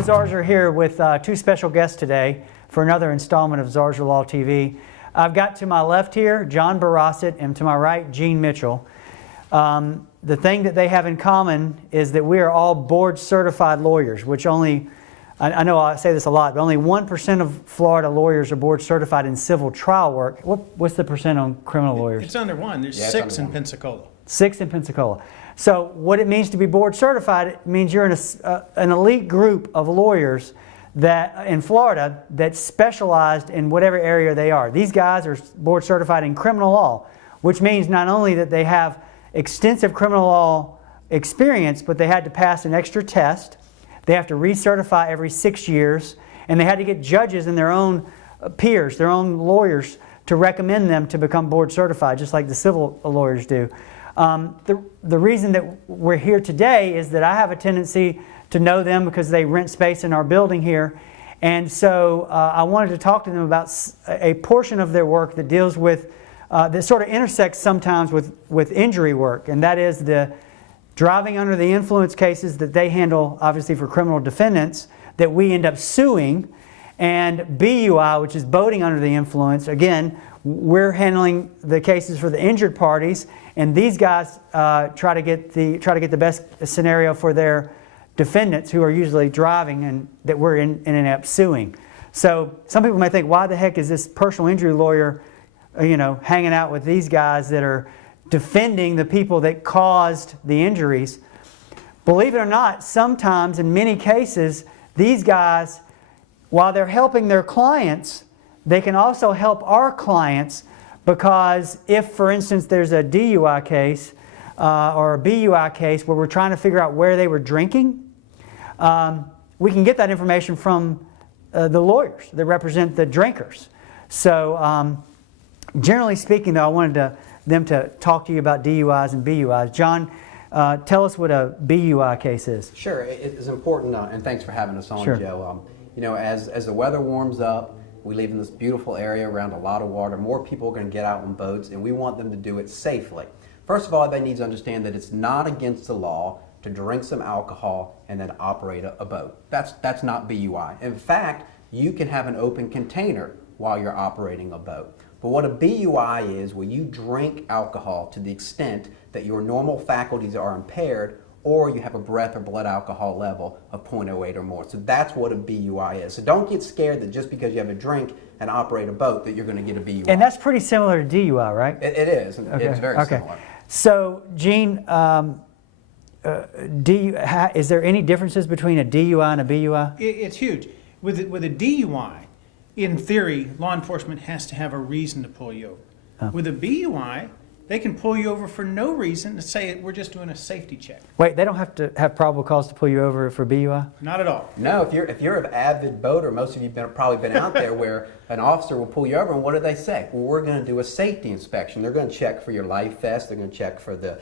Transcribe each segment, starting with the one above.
Joe Zarzaur here with two special guests today for another installment of Zarzaur Law TV. I've got to my left here John Beroset and to my right Gene Mitchell. The thing that they have in common is that we are all board certified lawyers, which only, I know I say this a lot, but only 1% of Florida lawyers are board certified in civil trial work. What's the percent on criminal lawyers? It's under 1. There's 6 in Pensacola. 6 in Pensacola. So what it means to be board certified, it means you're in an elite group of lawyers that in Florida that specialized in whatever area they are. These guys are board certified in criminal law, which means not only that they have extensive criminal law experience, but they had to pass an extra test. They have to recertify every 6 years, and they had to get judges and their own peers, their own lawyers, to recommend them to become board certified, just like the civil lawyers do. The reason that we're here today is that I have a tendency to know them because they rent space in our building here. And so I wanted to talk to them about a portion of their work that deals with, that sort of intersects sometimes with injury work. And that is the driving under the influence cases that they handle, obviously for criminal defendants, that we end up suing. And BUI, which is boating under the influence, again, we're handling the cases for the injured parties, and these guys try to get the best scenario for their defendants who are usually driving and that we're in and up suing. So some people may think, why the heck is this personal injury lawyer, hanging out with these guys that are defending the people that caused the injuries? Believe it or not, sometimes in many cases, these guys, while they're helping their clients, they can also help our clients, because if, for instance, there's a DUI case or a BUI case where we're trying to figure out where they were drinking, we can get that information from the lawyers that represent the drinkers. So generally speaking, though, I wanted them to talk to you about DUIs and BUIs. John, tell us what a BUI case is. Sure, it is important, and thanks for having us on, Sure. Joe. As the weather warms up, we live in this beautiful area around a lot of water. More people are going to get out on boats, and we want them to do it safely. First of all, they need to understand that it's not against the law to drink some alcohol and then operate a boat. That's not BUI. In fact, you can have an open container while you're operating a boat. But what a BUI is, where you drink alcohol to the extent that your normal faculties are impaired, or you have a breath or blood alcohol level of 0.08 or more. So that's what a BUI is. So don't get scared that just because you have a drink and operate a boat that you're going to get a BUI. And that's pretty similar to DUI, right? It is. Okay. It's very similar. So, Gene, is there any differences between a DUI and a BUI? It's huge. With a DUI, in theory, law enforcement has to have a reason to pull you over. With a BUI, they can pull you over for no reason to say we're just doing a safety check. Wait, they don't have to have probable cause to pull you over for BUI? Not at all. No, if you're an avid boater, most of you have probably been out there where an officer will pull you over, and what do they say? Well, we're going to do a safety inspection. They're going to check for your life vest. They're going to check for the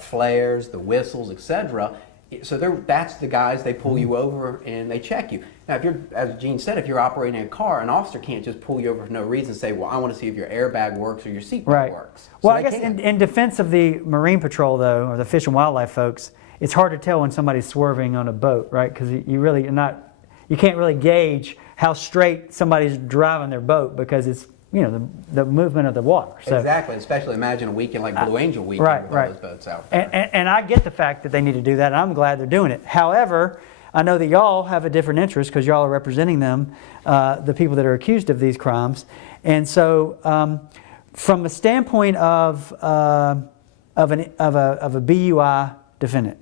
flares, the whistles, etc. So that's the guys, they pull you over and they check you. Now, if you're, as Gene said, if you're operating a car, an officer can't just pull you over for no reason and say, well, I want to see if your airbag works or your seatbelt works. So well, I guess in defense of the Marine Patrol, though, or the Fish and Wildlife folks, it's hard to tell when somebody's swerving on a boat, right? Because you can't really gauge how straight somebody's driving their boat because it's, the movement of the water. So, exactly, especially imagine a weekend like Blue Angel weekend with all those boats out there. And I get the fact that they need to do that, and I'm glad they're doing it. However, I know that y'all have a different interest because y'all are representing them, the people that are accused of these crimes. And so from a standpoint of a BUI defendant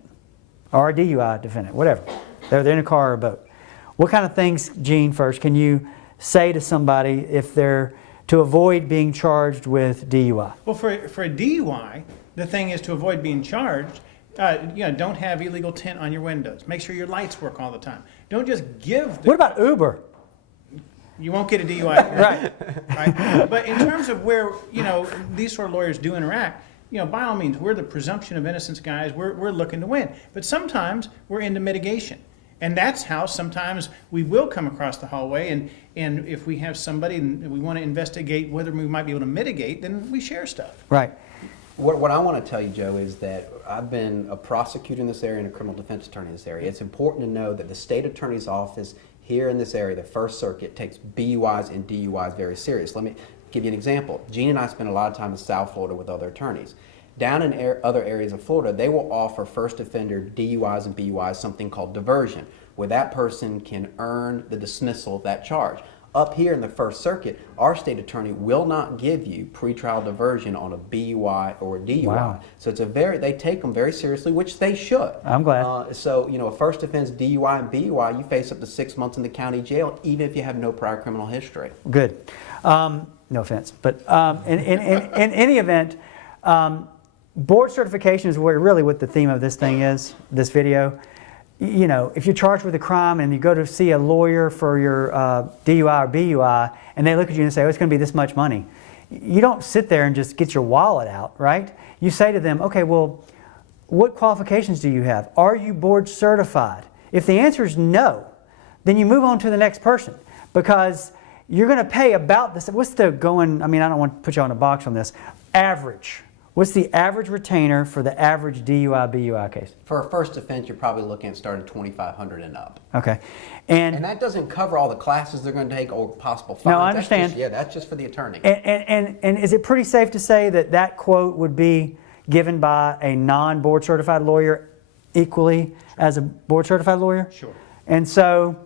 or a DUI defendant, whatever, they're in a car or a boat, what kind of things, Gene, first, can you say to somebody if they're to avoid being charged with DUI? Well, for a DUI, the thing is to avoid being charged. Don't have illegal tint on your windows. Make sure your lights work all the time. Don't just give. What about Uber? You won't get a DUI. Right. But in terms of where these sort of lawyers do interact, by all means, we're the presumption of innocence guys. We're looking to win. But sometimes we're into mitigation. And that's how sometimes we will come across the hallway, and if we have somebody and we want to investigate whether we might be able to mitigate, then we share stuff. Right. What I want to tell you, Joe, is that I've been a prosecutor in this area and a criminal defense attorney in this area. It's important to know that the state attorney's office here in this area, the First Circuit, takes BUIs and DUIs very serious. Let me give you an example. Gene and I spend a lot of time in South Florida with other attorneys. Down in other areas of Florida, they will offer first offender DUIs and BUIs something called diversion, where that person can earn the dismissal of that charge. Up here in the First Circuit, our state attorney will not give you pretrial diversion on a BUI or a DUI. Wow. So it's they take them very seriously, which they should. I'm glad. So, a first offense DUI and BUI, you face up to 6 months in the county jail, even if you have no prior criminal history. Good. No offense, but in any event, board certification is really what the theme of this thing is, this video. If you're charged with a crime and you go to see a lawyer for your DUI or BUI, and they look at you and say, oh, it's going to be this much money, you don't sit there and just get your wallet out, right? You say to them, okay, well, what qualifications do you have? Are you board certified? If the answer is no, then you move on to the next person, because you're going to pay about this. What's the going, I don't want to put you on a box on this, average. What's the average retainer for the average DUI, BUI case? For a first offense, you're probably looking at starting $2,500 and up. Okay. And that doesn't cover all the classes they're going to take or possible fines. No, I understand. That's just for the attorney. And is it pretty safe to say that that quote would be given by a non-board certified lawyer equally as a board certified lawyer? Sure. And so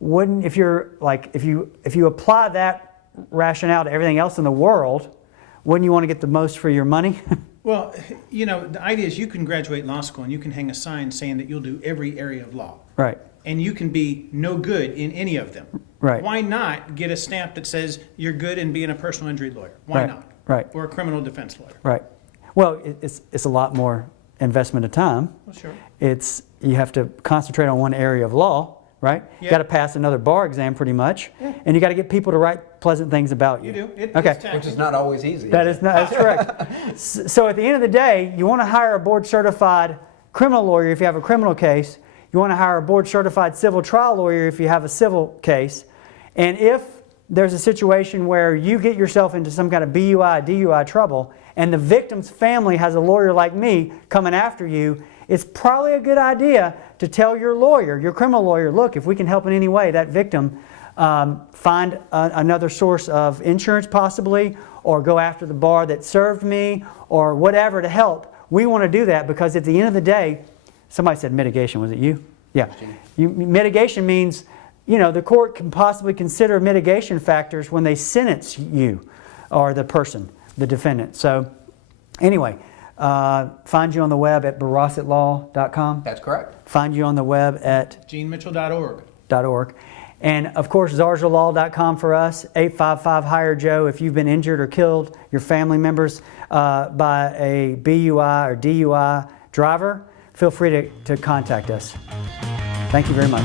if you apply that rationale to everything else in the world, wouldn't you want to get the most for your money? Well, the idea is you can graduate law school and you can hang a sign saying that you'll do every area of law. Right. And you can be no good in any of them. Right. Why not get a stamp that says you're good in being a personal injury lawyer? Why Right. not? Right. Or a criminal defense lawyer? Right. Well, it's a lot more investment of time. Well, sure. You have to concentrate on one area of law, right? You Yeah. got to pass another bar exam pretty much, Yeah. and you got to get people to write pleasant things about you. You do. Okay. It's taxing. Which is not always easy. That's correct. So at the end of the day, you want to hire a board certified criminal lawyer if you have a criminal case. You want to hire a board certified civil trial lawyer if you have a civil case. And if there's a situation where you get yourself into some kind of BUI, DUI trouble, and the victim's family has a lawyer like me coming after you, it's probably a good idea to tell your lawyer, your criminal lawyer, look, if we can help in any way, that victim, find another source of insurance possibly, or go after the bar that served me, or whatever to help. We want to do that because at the end of the day, somebody said mitigation, was it you? Yeah. Mitigation means, the court can possibly consider mitigation factors when they sentence you or the person, the defendant. So anyway, find you on the web at berosetlaw.com. That's correct. Find you on the web at GeneMitchell.org. And of course, ZarzaurLaw.com for us, 855-HIRE-JOE. If you've been injured or killed, your family members, by a BUI or DUI driver, feel free to contact us. Thank you very much.